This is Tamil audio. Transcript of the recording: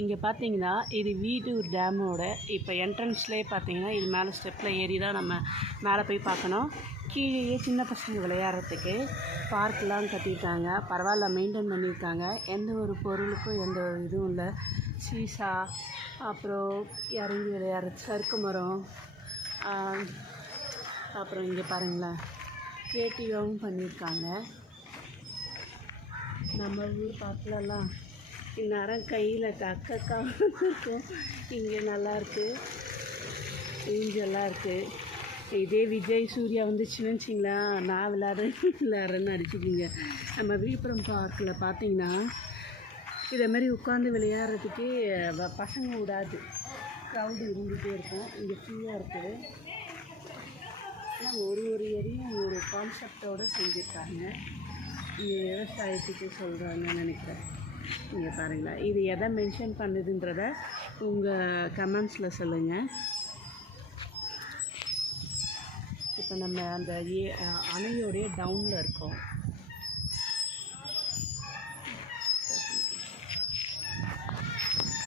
இங்கே பார்த்தீங்கன்னா இது வீடூர் டேமோட இப்போ என்ட்ரன்ஸ்லேயே பார்த்தீங்கன்னா இது மேலே ஸ்டெப்பில் ஏறி தான் நம்ம மேலே போய் பார்க்கணும். கீழேயே சின்ன பசங்க விளையாடுறதுக்கு பார்க்கெலாம் கட்டியிருக்காங்க. பரவாயில்ல, மெயின்டைன் பண்ணியிருக்காங்க. எந்த ஒரு பொருளுக்கும் எந்த ஒரு இதுவும் இல்லை. சீசா, அப்புறம் இறங்கி விளையாடுற சறுக்கு மரம், அப்புறம் இங்கே பாருங்களேன் க்ரியேட்டிவாகவும் பண்ணியிருக்காங்க. நம்ம ஊர் பார்க்கலலாம் இந்நேரம் கையில் கக்கக்கா இருக்கும். இங்கே நல்லாயிருக்கு, ஊஞ்சல்லாம் இருக்குது. இதே விஜய் சூர்யா வந்துச்சுன்னு வச்சிங்களேன், நான் விளையாடுறேன்னு அடிச்சுக்கிங்க. நம்ம விழுப்புரம் பார்க்கில் பார்த்தீங்கன்னா இதேமாரி உட்காந்து விளையாடுறதுக்கே பசங்க விடாது, க்ரௌடு இருந்துகிட்டே இருக்கும். இங்கே ஃப்ரீயாக இருக்குது. ஆனால் ஒரு ஏரியும் ஒரு கான்செப்டோடு செஞ்சுருக்காங்க. இங்கே விவசாயத்துக்கு சொல்கிறாங்கன்னு நினைக்கிறேன். இங்கே பாருங்களேன், இது எதை மென்ஷன் பண்ணுதுன்றத உங்கள் கமெண்ட்ஸில் சொல்லுங்கள். இப்போ நம்ம அந்த அணையோடைய டவுனில் இருக்கோம்.